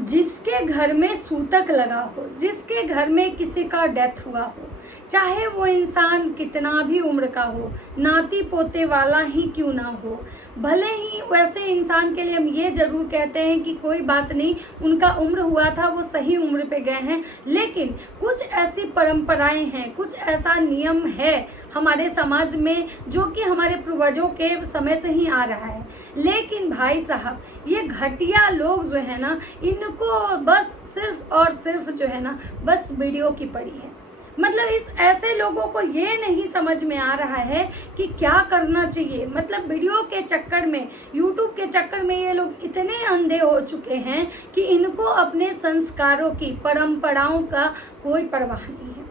जिसके घर में सूतक लगा हो, जिसके घर में किसी का डेथ हुआ हो, चाहे वो इंसान कितना भी उम्र का हो, नाती पोते वाला ही क्यों ना हो, भले ही वैसे इंसान के लिए हम ये ज़रूर कहते हैं कि कोई बात नहीं, उनका उम्र हुआ था, वो सही उम्र पे गए हैं, लेकिन कुछ ऐसी परंपराएं हैं, कुछ ऐसा नियम है हमारे समाज में जो कि हमारे पूर्वजों के समय से ही आ रहा है। लेकिन भाई साहब, ये घटिया लोग जो है ना, इनको बस सिर्फ और सिर्फ जो है ना, बस वीडियो की पड़ी है। मतलब इस ऐसे लोगों को ये नहीं समझ में आ रहा है कि क्या करना चाहिए। मतलब वीडियो के चक्कर में, यूट्यूब के चक्कर में ये लोग इतने अंधे हो चुके हैं कि इनको अपने संस्कारों की, परंपराओं का कोई परवाह नहीं है।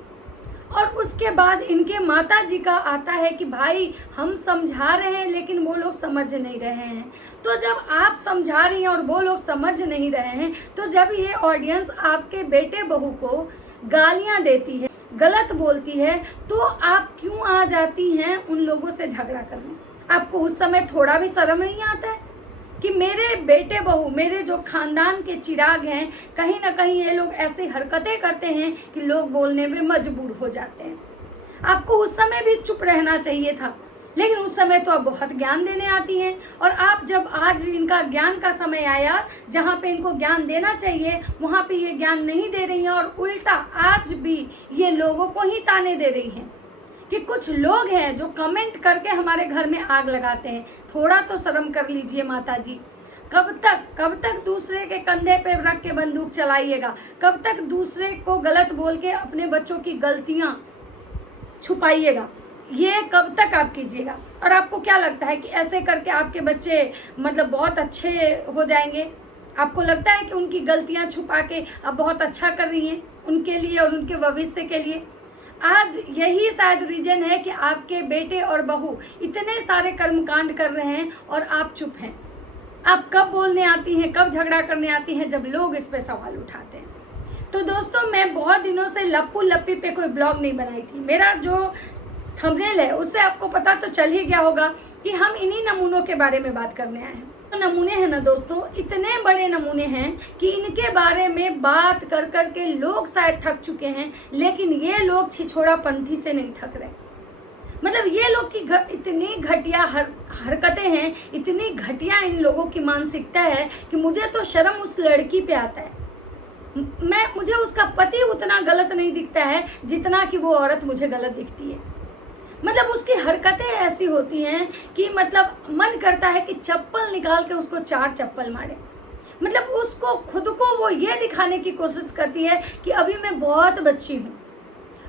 और उसके बाद इनके माता जी का आता है कि भाई हम समझा रहे हैं लेकिन वो लोग समझ नहीं रहे हैं। तो जब आप समझा रही हैं और वो लोग समझ नहीं रहे हैं, तो जब ये ऑडियंस आपके बेटे बहू को गालियां देती है, गलत बोलती है, तो आप क्यों आ जाती हैं उन लोगों से झगड़ा करने? आपको उस समय थोड़ा भी शर्म नहीं आता है कि मेरे बेटे बहू, मेरे जो खानदान के चिराग हैं, कहीं ना कहीं ये लोग ऐसी हरकतें करते हैं कि लोग बोलने में मजबूर हो जाते हैं। आपको उस समय भी चुप रहना चाहिए था, लेकिन उस समय तो आप बहुत ज्ञान देने आती हैं। और आप जब आज इनका ज्ञान का समय आया, जहाँ पे इनको ज्ञान देना चाहिए, वहाँ पे ये ज्ञान नहीं दे रही हैं और उल्टा आज भी ये लोगों को ही ताने दे रही हैं कि कुछ लोग हैं जो कमेंट करके हमारे घर में आग लगाते हैं। थोड़ा तो शर्म कर लीजिए माता जी। कब तक दूसरे के कंधे पे रख के बंदूक चलाइएगा? कब तक दूसरे को गलत बोल के अपने बच्चों की गलतियां छुपाइएगा? ये कब तक आप कीजिएगा? और आपको क्या लगता है कि ऐसे करके आपके बच्चे मतलब बहुत अच्छे हो जाएंगे? आपको लगता है कि उनकी गलतियां छुपा के आप बहुत अच्छा कर रही हैं उनके लिए और उनके भविष्य के लिए? आज यही शायद रीजन है कि आपके बेटे और बहू इतने सारे कर्मकांड कर रहे हैं और आप चुप हैं। आप कब बोलने आती हैं, कब झगड़ा करने आती हैं? जब लोग इस पे सवाल उठाते हैं। तो दोस्तों, मैं बहुत दिनों से लप्पू लप्पी पे कोई ब्लॉग नहीं बनाई थी। मेरा जो थंबनेल है उससे आपको पता तो चल ही गया होगा कि हम इन्हीं नमूनों के बारे में बात करने आए हैं। तो नमूने हैं ना दोस्तों, इतने बड़े नमूने हैं कि इनके बारे में बात कर कर के लोग शायद थक चुके हैं, लेकिन ये लोग छिछोड़ा पंथी से नहीं थक रहे। मतलब ये लोग की इतनी घटिया हरकतें हैं, इतनी घटिया इन लोगों की मानसिकता है कि मुझे तो शर्म उस लड़की पे आता है। मुझे उसका पति उतना गलत नहीं दिखता है जितना कि वो औरत मुझे गलत दिखती है। मतलब उसकी हरकतें ऐसी होती हैं कि मतलब मन करता है कि चप्पल निकाल के उसको 4 चप्पल मारे। मतलब उसको खुद को वो ये दिखाने की कोशिश करती है कि अभी मैं बहुत बच्ची हूँ।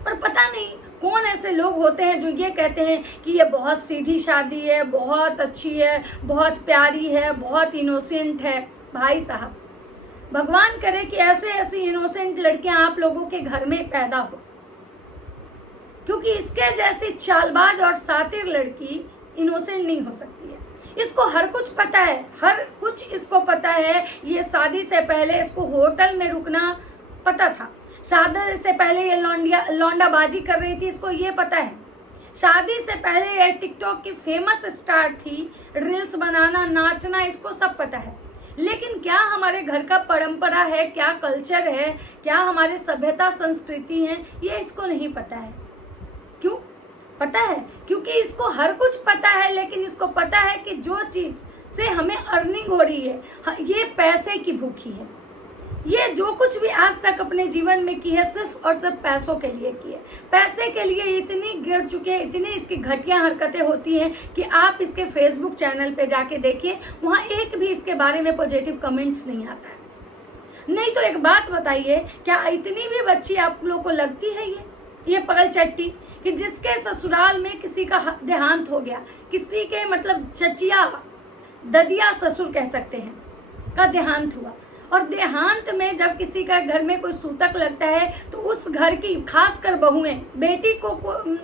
और पता नहीं कौन ऐसे लोग होते हैं जो ये कहते हैं कि ये बहुत सीधी शादी है, बहुत अच्छी है, बहुत प्यारी है, बहुत इनोसेंट है। भाई साहब, भगवान करे कि ऐसे ऐसी इनोसेंट लड़कियां आप लोगों के घर में पैदा हो, क्योंकि इसके जैसी चालबाज और सातिर लड़की इनोसेंट नहीं हो सकती है। इसको हर कुछ पता है, हर कुछ इसको पता है। ये शादी से पहले इसको होटल में रुकना पता था। शादी से पहले ये लौंडाबाजी कर रही थी, इसको ये पता है। शादी से पहले ये टिकटॉक की फेमस स्टार थी, रील्स बनाना, नाचना, इसको सब पता है। लेकिन क्या हमारे घर का परंपरा है, क्या कल्चर है, क्या हमारे सभ्यता संस्कृति है, ये इसको नहीं पता है। क्यों पता है? क्योंकि इसको हर कुछ पता है, लेकिन इसको पता है कि जो चीज़ से हमें अर्निंग हो रही है, ये पैसे की भूखी है। ये जो कुछ भी आज तक अपने जीवन में की है, सिर्फ और सिर्फ पैसों के लिए की है। पैसे के लिए इतनी गिर चुके हैं, इतनी इसकी घटिया हरकतें होती हैं कि आप इसके फेसबुक चैनल पे जाके देखिए, वहाँ एक भी इसके बारे में पॉजिटिव कमेंट्स नहीं आता है। नहीं तो एक बात बताइए, क्या इतनी भी बच्ची आप लोग को लगती है ये पगल चट्टी कि जिसके ससुराल में किसी का देहांत हो गया, किसी के मतलब चचिया ददिया ससुर कह सकते हैं का देहांत हुआ, और देहांत में जब किसी का घर में कोई सूतक लगता है तो उस घर की खासकर बहुएं, बेटी को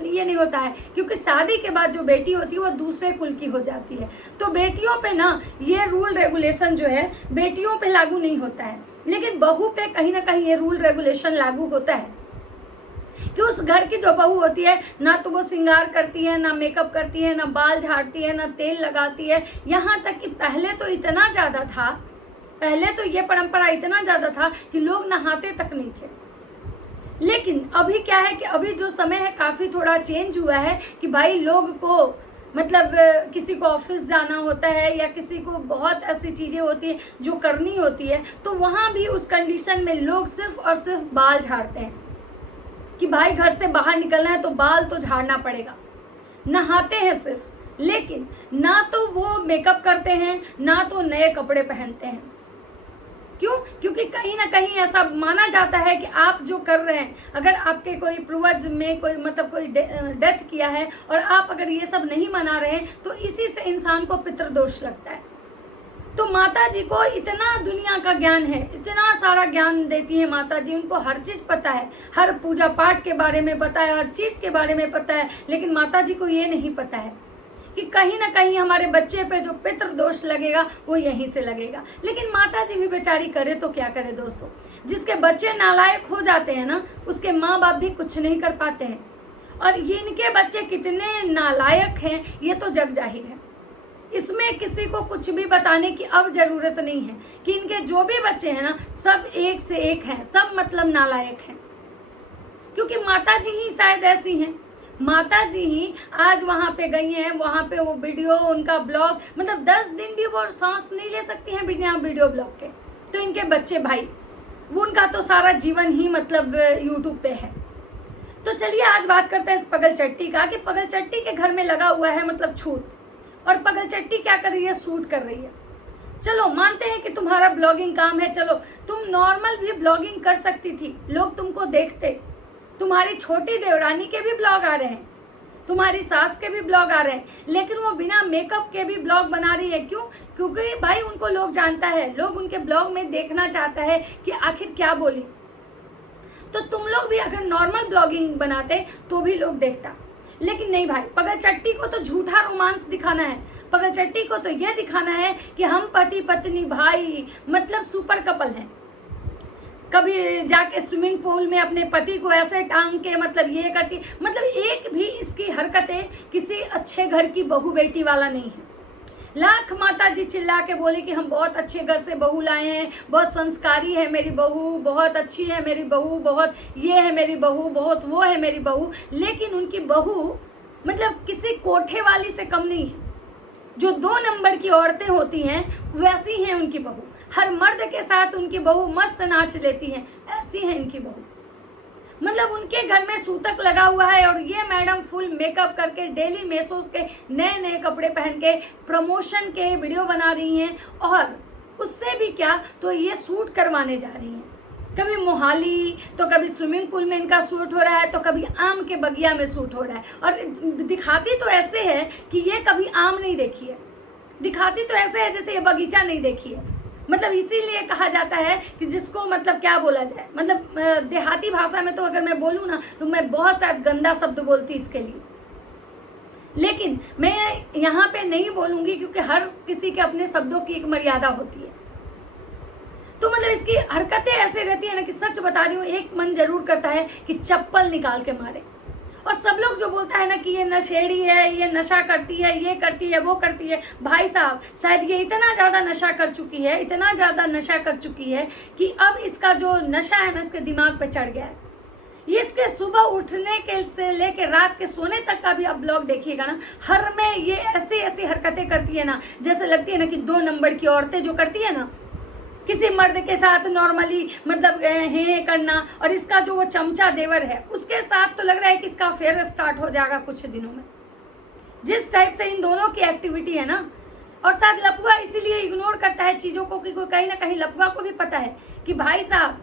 ये नहीं होता है, क्योंकि शादी के बाद जो बेटी होती है वो दूसरे कुल की हो जाती है। तो बेटियों पे ना ये रूल रेगुलेशन जो है बेटियों पे लागू नहीं होता है, लेकिन बहू पे कहीं ना कहीं ये रूल रेगुलेशन लागू होता है कि उस घर की जो बहू होती है ना तो वो श्रृंगार करती है, ना मेकअप करती है, ना बाल झाड़ती है, ना तेल लगाती है। यहाँ तक कि पहले तो इतना ज़्यादा था, पहले तो ये परंपरा इतना ज़्यादा था कि लोग नहाते तक नहीं थे। लेकिन अभी क्या है कि अभी जो समय है काफ़ी थोड़ा चेंज हुआ है कि भाई लोग को मतलब किसी को ऑफिस जाना होता है या किसी को बहुत ऐसी चीज़ें होती है जो करनी होती है, तो वहाँ भी उस कंडीशन में लोग सिर्फ और सिर्फ बाल झाड़ते हैं कि भाई घर से बाहर निकलना है तो बाल तो झाड़ना पड़ेगा। नहाते हैं सिर्फ, लेकिन ना तो वो मेकअप करते हैं ना तो नए कपड़े पहनते हैं। क्यों? क्योंकि कहीं ना कहीं ऐसा माना जाता है कि आप जो कर रहे हैं, अगर आपके कोई पूर्वज में कोई मतलब कोई डेथ किया है और आप अगर ये सब नहीं मना रहे हैं तो इसी से इंसान को पितृदोष लगता है। तो माता जी को इतना दुनिया का ज्ञान है, इतना सारा ज्ञान देती है माता जी, उनको हर चीज़ पता है, हर पूजा पाठ के बारे में पता है, हर चीज़ के बारे में पता है। लेकिन माता जी को ये नहीं पता है कि कहीं ना कहीं हमारे बच्चे पे जो पितृदोष लगेगा वो यहीं से लगेगा। लेकिन माता जी भी बेचारी करे तो क्या करे दोस्तों, जिसके बच्चे नालायक हो जाते हैं ना, उसके माँ बाप भी कुछ नहीं कर पाते हैं। और ये इनके बच्चे कितने नालायक हैं ये तो जग जाहिर है, इसमें किसी को कुछ भी बताने की अब जरूरत नहीं है कि इनके जो भी बच्चे हैं ना सब एक से एक हैं, सब मतलब नालायक हैं। क्योंकि माता जी ही शायद ऐसी हैं, माता जी ही आज वहाँ पे गई हैं, वहाँ पे वो वीडियो उनका ब्लॉग, मतलब 10 दिन भी वो सांस नहीं ले सकती हैं बिना वीडियो ब्लॉग के। तो इनके बच्चे भाई वो उनका तो सारा जीवन ही मतलब यूट्यूब पे है। तो चलिए आज बात करते हैं इस पगल चट्टी का कि पगल चट्टी के घर में लगा हुआ है मतलब छूत, और पगल चट्टी क्या कर रही है, शूट कर रही है। चलो मानते हैं कि तुम्हारा ब्लॉगिंग काम है, चलो तुम नॉर्मल भी ब्लॉगिंग कर सकती थी, लोग तुमको देखते। तुम्हारी छोटी देवरानी के भी ब्लॉग आ रहे हैं, तुम्हारी सास के भी ब्लॉग आ रहे हैं, लेकिन वो बिना मेकअप के भी ब्लॉग बना रही है। क्यों? क्योंकि भाई उनको लोग जानता है, लोग उनके ब्लॉग में देखना चाहता है कि आखिर क्या बोली। तो तुम लोग भी अगर नॉर्मल ब्लॉगिंग बनाते तो भी लोग देखता, लेकिन नहीं भाई, पगल चट्टी को तो झूठा रोमांस दिखाना है। पगल चट्टी को तो यह दिखाना है कि हम पति पत्नी भाई मतलब सुपर कपल हैं। कभी जाके स्विमिंग पूल में अपने पति को ऐसे टांग के मतलब ये करती, मतलब एक भी इसकी हरकतें किसी अच्छे घर की बहू बेटी वाला नहीं है। लाख माता जी चिल्ला के बोले कि हम बहुत अच्छे घर से बहू लाए हैं, बहुत संस्कारी है मेरी बहू, बहुत अच्छी है मेरी बहू, बहुत ये है मेरी बहू, बहुत वो है मेरी बहू, लेकिन उनकी बहू मतलब किसी कोठे वाली से कम नहीं है। जो 2 नंबर की औरतें होती हैं वैसी हैं उनकी बहू, हर मर्द के साथ उनकी बहू मस्त नाच लेती हैं, ऐसी है इनकी बहू। मतलब उनके घर में सूतक लगा हुआ है और ये मैडम फुल मेकअप करके डेली मेसोस के नए नए कपड़े पहन के प्रमोशन के वीडियो बना रही हैं, और उससे भी क्या तो ये शूट करवाने जा रही हैं। कभी मोहाली तो कभी स्विमिंग पूल में इनका शूट हो रहा है, तो कभी आम के बगिया में शूट हो रहा है। और दिखाती तो ऐसे है कि ये कभी आम नहीं देखी है, दिखाती तो ऐसे है जैसे ये बगीचा नहीं देखी है। मतलब इसीलिए कहा जाता है कि जिसको मतलब क्या बोला जाए, मतलब देहाती भाषा में तो अगर मैं बोलूँ ना तो मैं बहुत सारा गंदा शब्द बोलती इसके लिए, लेकिन मैं यहाँ पे नहीं बोलूँगी क्योंकि हर किसी के अपने शब्दों की एक मर्यादा होती है। तो मतलब इसकी हरकतें ऐसे रहती है ना कि सच बता रही हूँ, एक मन जरूर करता है कि चप्पल निकाल के मारे। और सब लोग जो बोलता है ना कि ये नशेड़ी है, ये नशा करती है, ये करती है, वो करती है, भाई साहब शायद ये इतना ज़्यादा नशा कर चुकी है, इतना ज़्यादा नशा कर चुकी है कि अब इसका जो नशा है ना इसके दिमाग पे चढ़ गया है। ये इसके सुबह उठने के से लेके रात के सोने तक का भी आप ब्लॉग देखिएगा ना, हर में ये ऐसी ऐसी हरकतें करती है ना जैसे लगती है ना कि 2 नंबर की औरतें जो करती है ना किसी मर्द के साथ नॉर्मली मतलब हे करना, और इसका जो वो चमचा देवर है उसके साथ तो लग रहा है कि इसका अफेयर स्टार्ट हो जाएगा कुछ दिनों में, जिस टाइप से इन दोनों की एक्टिविटी है ना। और साथ लपुआ इसीलिए इग्नोर करता है चीज़ों को कि कहीं ना कहीं लपुआ को भी पता है कि भाई साहब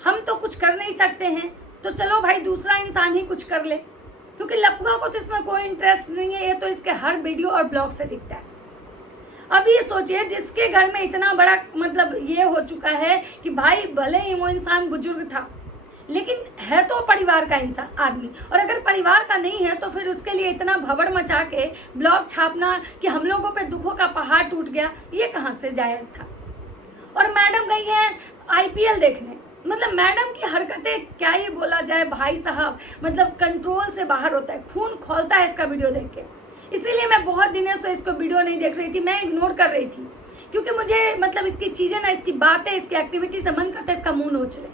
हम तो कुछ कर नहीं सकते हैं, तो चलो भाई दूसरा इंसान ही कुछ कर ले, क्योंकि लपुआ को तो इसमें कोई इंटरेस्ट नहीं है, ये तो इसके हर वीडियो और ब्लॉग से दिखता है। अब ये सोचिए जिसके घर में इतना बड़ा मतलब ये हो चुका है कि भाई भले ही वो इंसान बुजुर्ग था लेकिन है तो परिवार का इंसान आदमी, और अगर परिवार का नहीं है तो फिर उसके लिए इतना भवड़ मचा के ब्लॉग छापना कि हम लोगों पे दुखों का पहाड़ टूट गया, ये कहाँ से जायज़ था। और मैडम गई है IPL देखने, मतलब मैडम की हरकतें क्या ही बोला जाए भाई साहब, मतलब कंट्रोल से बाहर होता है, खून खौलता है इसका वीडियो देख के। इसीलिए मैं बहुत दिनों से इसको वीडियो नहीं देख रही थी, मैं इग्नोर कर रही थी क्योंकि मुझे मतलब इसकी चीज़ें ना, इसकी बातें, इसकी एक्टिविटी से मन करता है इसका मुंह नोच ले।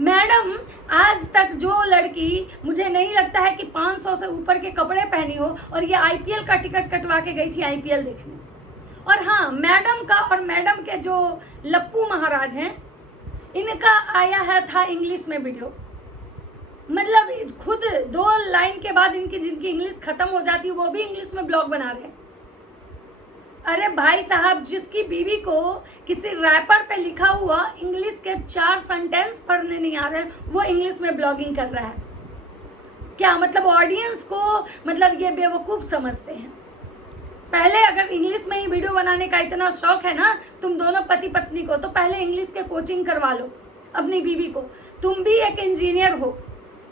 मैडम, आज तक जो लड़की, मुझे नहीं लगता है कि 500 से ऊपर के कपड़े पहनी हो और ये आईपीएल का टिकट कटवा के गई थी आईपीएल देखने। और हाँ, मैडम का और मैडम के जो लप्पू महाराज हैं, इनका आया है था इंग्लिश में वीडियो। मतलब खुद 2 लाइन के बाद इनकी जिनकी इंग्लिश खत्म हो जाती है वो भी इंग्लिश में ब्लॉग बना रहे हैं। अरे भाई साहब, जिसकी बीवी को किसी रैपर पे लिखा हुआ इंग्लिश के 4 सेंटेंस पढ़ने नहीं आ रहे, वो इंग्लिश में ब्लॉगिंग कर रहा है। क्या मतलब ऑडियंस को मतलब ये बेवकूफ़ समझते हैं। पहले अगर इंग्लिश में ही वीडियो बनाने का इतना शौक है ना तुम दोनों पति पत्नी को, तो पहले इंग्लिश के कोचिंग करवा लो अपनी बीवी को। तुम भी एक इंजीनियर हो,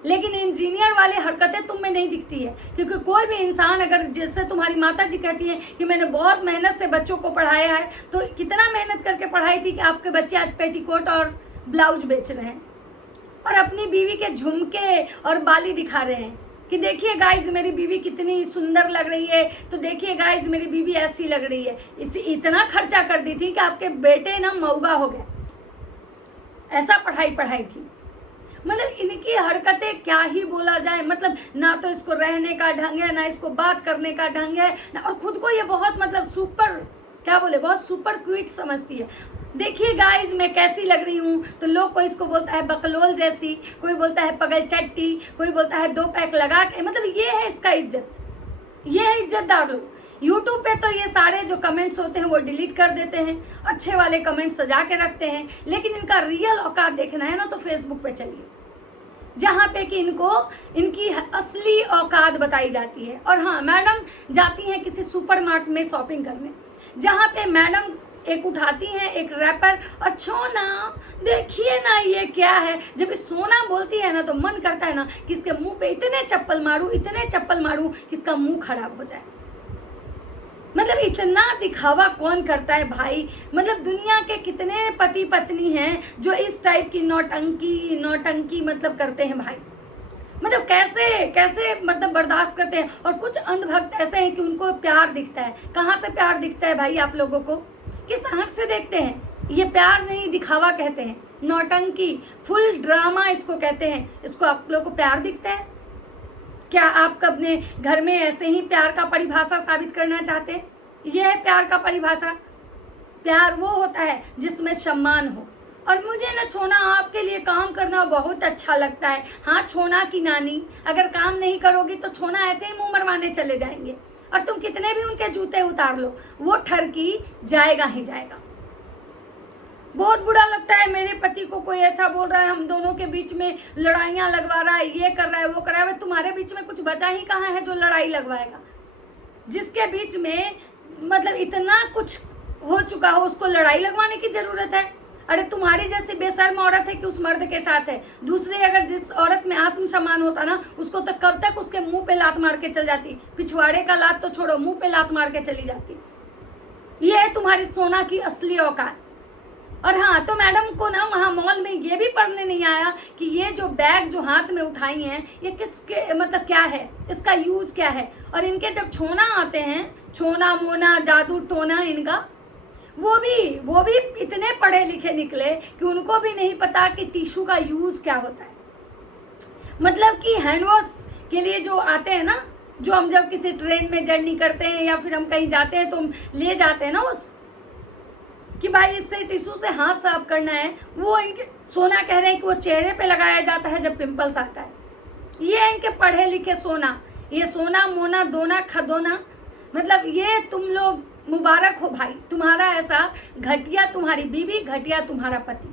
लेकिन इंजीनियर वाली हरकतें तुम में नहीं दिखती है। क्योंकि कोई भी इंसान, अगर जैसे तुम्हारी माता जी कहती है कि मैंने बहुत मेहनत से बच्चों को पढ़ाया है, तो कितना मेहनत करके पढ़ाई थी कि आपके बच्चे आज पेटीकोट और ब्लाउज बेच रहे हैं और अपनी बीवी के झुमके और बाली दिखा रहे हैं कि देखिए गाइज मेरी बीवी कितनी सुंदर लग रही है, तो देखिए गाइज मेरी बीवी ऐसी लग रही है। इतना खर्चा कर दी थी कि आपके बेटे ना मऊगा हो गए, ऐसा पढ़ाई थी। मतलब इनकी हरकतें क्या ही बोला जाए। मतलब ना तो इसको रहने का ढंग है, ना इसको बात करने का ढंग है, और खुद को ये बहुत मतलब सुपर, क्या बोले, बहुत सुपर क्विट समझती है। देखिए गाइज मैं कैसी लग रही हूँ, तो लोग कोई इसको बोलता है बकलोल जैसी, कोई बोलता है पगल चट्टी, कोई बोलता है 2 पैक लगा के। मतलब ये है इसका इज्जत, ये है इज्जतदार लोग। यूट्यूब पे तो ये सारे जो कमेंट्स होते हैं वो डिलीट कर देते हैं, अच्छे वाले कमेंट्स सजा के रखते हैं। लेकिन इनका रियल औकात देखना है ना तो फेसबुक पे चलिए, जहाँ पे कि इनको इनकी असली औकात बताई जाती है। और हाँ, मैडम जाती हैं किसी सुपरमार्ट में शॉपिंग करने, जहाँ पे मैडम एक उठाती हैं एक रैपर और सोना देखिए ना ये क्या है। जब सोना बोलती है ना तो मन करता है ना कि इसके मुंह पे इतने चप्पल मारूं कि इसका मुंह खराब हो जाए। मतलब इतना दिखावा कौन करता है भाई। मतलब दुनिया के कितने पति पत्नी हैं जो इस टाइप की नौटंकी मतलब करते हैं भाई। मतलब कैसे मतलब बर्दाश्त करते हैं। और कुछ अंधभक्त ऐसे हैं कि उनको प्यार दिखता है। कहाँ से प्यार दिखता है भाई आप लोगों को? किस आँख से देखते हैं? ये प्यार नहीं, दिखावा कहते हैं, नौटंकी, फुल ड्रामा इसको कहते हैं। इसको आप लोगों को प्यार दिखता है क्या? आप अपने घर में ऐसे ही प्यार का परिभाषा साबित करना चाहते हैं? यह है प्यार का परिभाषा। प्यार वो होता है जिसमें सम्मान हो। और मुझे ना छोना आपके लिए काम करना बहुत अच्छा लगता है। हाँ, छोना की नानी, अगर काम नहीं करोगी तो छोना ऐसे ही मुंह मरवाने चले जाएंगे और तुम कितने भी उनके जूते उतार लो, वो ठरकी जाएगा ही जाएगा। बहुत बुरा लगता है मेरे पति को कोई ऐसा बोल रहा है, हम दोनों के बीच में लड़ाइयाँ लगवा रहा है, ये कर रहा है, वो कर रहा है। तुम्हारे बीच में कुछ बचा ही कहाँ है जो लड़ाई लगवाएगा? जिसके बीच में मतलब इतना कुछ हो चुका हो, उसको लड़ाई लगवाने की जरूरत है? अरे तुम्हारी जैसी बेशर्म औरत है कि उस मर्द के साथ है। दूसरी अगर जिस औरत में आत्मसम्मान होता ना, उसको तो कब तक उसके मुंह पे लात मार के चल जाती। पिछवाड़े का लात तो छोड़ो, मुंह पे लात मार के चली जाती। ये है तुम्हारी सोना की असली औकात। और हाँ, तो मैडम को ना वहाँ मॉल में ये भी पढ़ने नहीं आया कि ये जो बैग जो हाथ में उठाई हैं ये किसके मतलब क्या है, इसका यूज क्या है। और इनके जब छोना आते हैं, छोना मोना जादू टोना इनका, वो भी इतने पढ़े लिखे निकले कि उनको भी नहीं पता कि टिश्यू का यूज क्या होता है। मतलब कि हैंड वॉश के लिए जो आते हैं ना, जो हम जब किसी ट्रेन में जर्नी करते हैं या फिर हम कहीं जाते हैं तो हम ले जाते हैं ना उस कि भाई इससे टिश्यू से हाथ साफ करना है, वो इनके सोना कह रहे हैं कि वो चेहरे पे लगाया जाता है जब पिंपल्स आता है। ये है इनके पढ़े लिखे सोना। ये सोना मोना दोना खदोना, मतलब ये तुम लोग मुबारक हो भाई, तुम्हारा ऐसा घटिया तुम्हारी बीवी, घटिया तुम्हारा पति।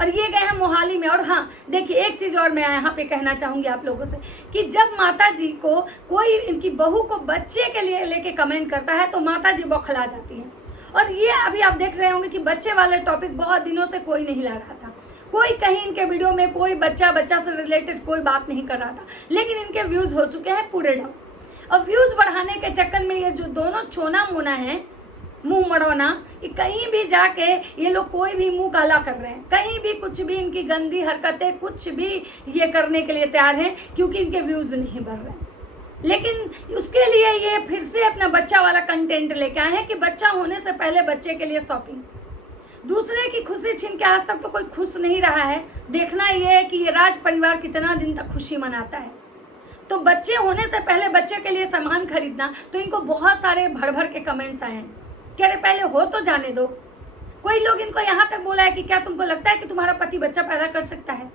और ये गए हैं मोहाली में। और हाँ देखिए, एक चीज़ और मैं यहाँ पे कहना चाहूँगी आप लोगों से कि जब माता जी को कोई इनकी बहू को बच्चे के लिए लेके कमेंट करता है तो माता जी बौखला जाती हैं। और ये अभी आप देख रहे होंगे कि बच्चे वाले टॉपिक बहुत दिनों से कोई नहीं ला रहा था। कोई कहीं इनके वीडियो में कोई बच्चा से रिलेटेड कोई बात नहीं कर रहा था, लेकिन इनके व्यूज़ हो चुके हैं पूरे डाउन। और व्यूज़ बढ़ाने के चक्कर में ये जो दोनों छोना मोना है, मुंह मड़ोना, कहीं भी जाके ये लोग कोई भी मुंह काला कर रहे हैं, कहीं भी कुछ भी इनकी गंदी हरकतें कुछ भी ये करने के लिए तैयार हैं, क्योंकि इनके व्यूज़ नहीं बढ़ रहे हैं। लेकिन उसके लिए ये फिर से अपना बच्चा वाला कंटेंट लेके आए हैं कि बच्चा होने से पहले बच्चे के लिए शॉपिंग। दूसरे की खुशी छीन के आज तक तो कोई खुश नहीं रहा है। देखना ये है कि ये राज परिवार कितना दिन तक खुशी मनाता है। तो बच्चे होने से पहले बच्चे के लिए सामान खरीदना, तो इनको बहुत सारे भर भर के कमेंट्स आए हैं कि अरे पहले हो तो जाने दो। कोई लोग इनको यहाँ तक बोला है कि क्या तुमको लगता है कि तुम्हारा पति बच्चा पैदा कर सकता है?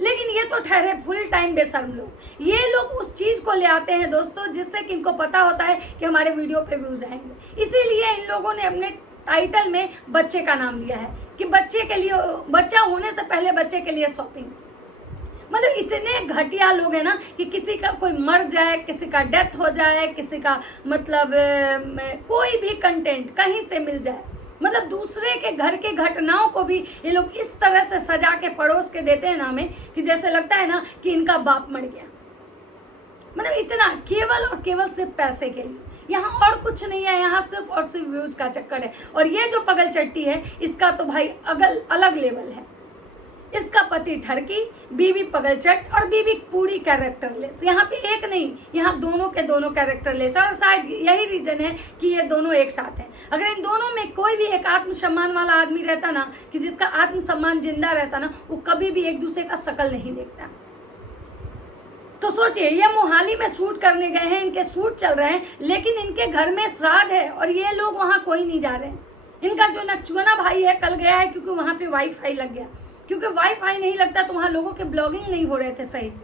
लेकिन ये तो ठहरे फुल टाइम बेशर्म लोग। ये लोग उस चीज़ को ले आते हैं दोस्तों जिससे कि इनको पता होता है कि हमारे वीडियो पे व्यूज आएंगे। इसीलिए इन लोगों ने अपने टाइटल में बच्चे का नाम लिया है कि बच्चे के लिए, बच्चा होने से पहले बच्चे के लिए शॉपिंग। मतलब इतने घटिया लोग हैं ना कि किसी का कोई मर जाए, किसी का डेथ हो जाए, किसी का मतलब कोई भी कंटेंट कहीं से मिल जाए, मतलब दूसरे के घर के घटनाओं को भी ये लोग इस तरह से सजा के परोस के देते हैं ना हमें कि जैसे लगता है ना कि इनका बाप मर गया। मतलब इतना केवल और केवल सिर्फ पैसे के लिए, यहाँ और कुछ नहीं है, यहाँ सिर्फ और सिर्फ व्यूज का चक्कर है। और ये जो पगल चट्टी है इसका तो भाई अलग लेवल है। इसका पति ठरकी, बीवी पगलचट और बीवी पूरी कैरेक्टरलेस। यहाँ पे एक नहीं, यहाँ दोनों के दोनों कैरेक्टरलेस। और शायद यही रीजन है कि ये दोनों एक साथ हैं। अगर इन दोनों में कोई भी एक आत्मसम्मान वाला आदमी रहता ना, कि जिसका आत्मसम्मान जिंदा रहता ना, वो कभी भी एक दूसरे का शकल नहीं देखता। तो सोचिए, ये मोहाली में शूट करने गए हैं, इनके शूट चल रहे हैं, लेकिन इनके घर में श्राद्ध है और ये लोग वहाँ कोई नहीं जा रहे हैं। इनका जो नकचुआना भाई है कल गया है क्योंकि वहाँ पे वाईफाई लग गया। क्योंकि वाईफाई नहीं लगता तो वहाँ लोगों के ब्लॉगिंग नहीं हो रहे थे सही से।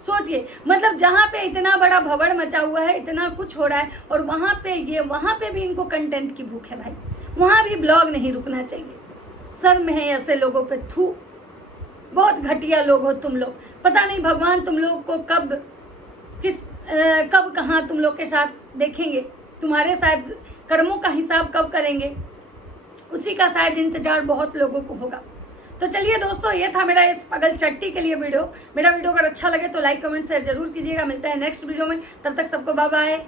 सोचिए, मतलब जहाँ पे इतना बड़ा भवड़ मचा हुआ है, इतना कुछ हो रहा है, और वहाँ पे भी इनको कंटेंट की भूख है भाई। वहाँ भी ब्लॉग नहीं रुकना चाहिए। शर्म है ऐसे लोगों पे, थू। बहुत घटिया लोग हो तुम लोग। पता नहीं भगवान तुम लोग को कब कहाँ तुम लोग के साथ देखेंगे, तुम्हारे साथ कर्मों का हिसाब कब करेंगे, उसी का शायद इंतजार बहुत लोगों को होगा। तो चलिए दोस्तों, ये था मेरा इस पगल चट्टी के लिए वीडियो। मेरा वीडियो अगर अच्छा लगे तो लाइक कमेंट शेयर जरूर कीजिएगा। मिलते हैं नेक्स्ट वीडियो में, तब तक सबको बाय बाय।